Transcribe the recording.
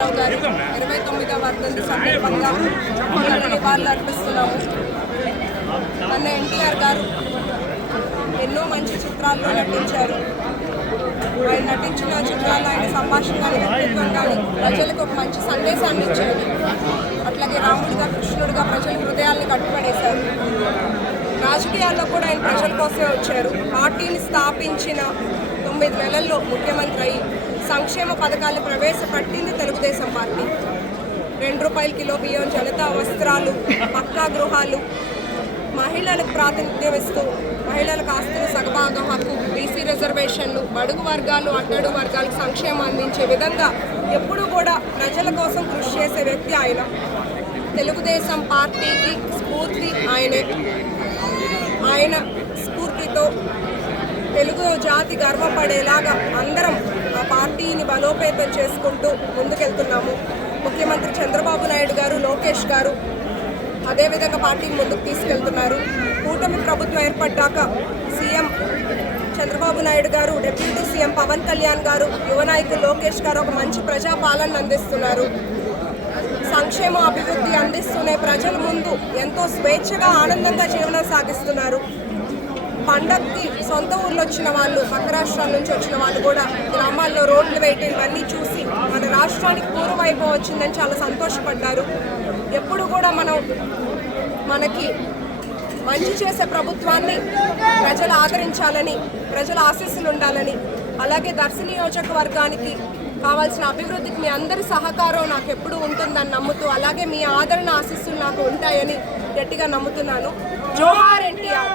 ఇరవై తొమ్మిదవ వర్ధంతి సందర్భంగా ఘన నివాళులు అర్పిస్తున్నాము అన్న ఎన్టీఆర్ గారు ఎన్నో మంచి చిత్రాల్లో నటించారు. ఆయన నటించిన చిత్రాలు ఆయన సంభాషణ కానీ వ్యక్తిత్వం కానీ ప్రజలకు ఒక మంచి సందేశాన్ని ఇచ్చారు అట్లాగే రాముడిగా కృష్ణుడిగా ప్రజల హృదయాల్ని కట్టుబడేశారు రాజకీయాల్లో కూడా ఆయన ప్రజల కోసమే వచ్చారు. పార్టీని స్థాపించిన తొమ్మిది నెలల్లో ముఖ్యమంత్రి అయి సంక్షేమ పథకాలు ప్రవేశపెట్టింది తెలుగుదేశం పార్టీ. రెండు రూపాయల కిలో బియ్యం జనతా వస్త్రాలు పక్కా గృహాలు. మహిళలకు ప్రాతినిధ్యం ఇస్తూ మహిళలకు ఆస్తుల సగభాగం హక్కు బీసీ రిజర్వేషన్లు బడుగు వర్గాలు అట్టడు వర్గాలకు సంక్షేమం అందించే విధంగా ఎప్పుడూ కూడా ప్రజల కోసం కృషి చేసే వ్యక్తి ఆయన. తెలుగుదేశం పార్టీకి స్ఫూర్తి ఆయనే. ఆయన స్ఫూర్తితో తెలుగు జాతి గర్వపడేలాగా అందరం ఆ పార్టీని బలోపేతం చేసుకుంటూ ముందుకెళ్తున్నాము. ముఖ్యమంత్రి చంద్రబాబు నాయుడు గారు లోకేష్ గారు అదేవిధంగా పార్టీని ముందుకు తీసుకెళ్తున్నారు. కూటమి ప్రభుత్వం ఏర్పడ్డాక సీఎం చంద్రబాబు నాయుడు గారు డిప్యూటీ సీఎం పవన్ కళ్యాణ్ గారు యువ నాయకులు లోకేష్ గారు ఒక మంచి ప్రజాపాలన అందిస్తున్నారు. సంక్షేమ అభివృద్ధి అందిస్తూనే ప్రజల ముందు ఎంతో స్వేచ్ఛగా ఆనందంగా జీవనం సాగిస్తున్నారు. పండక్కి సొంత ఊర్లో వచ్చిన వాళ్ళు పక్క రాష్ట్రాల నుంచి వచ్చిన వాళ్ళు కూడా గ్రామాల్లో రోడ్లు వేయటం ఇవన్నీ చూసి మన రాష్ట్రానికి పూర్వవైభవం వచ్చిందని చాలా సంతోషపడ్డారు. ఎప్పుడు కూడా మనం మనకి మంచి చేసే ప్రభుత్వాన్ని ప్రజలు ఆదరించాలని ప్రజల ఆశీస్సులు ఉండాలని అలాగే దర్శ నియోజకవర్గానికి కావాల్సిన అభివృద్ధికి మీ అందరి సహకారం నాకు ఎప్పుడు ఉంటుందని నమ్ముతూ అలాగే మీ ఆదరణ ఆశీస్సులు నాకు ఉంటాయని గట్టిగా నమ్ముతున్నాను. జోహార్ ఎన్టీఆర్.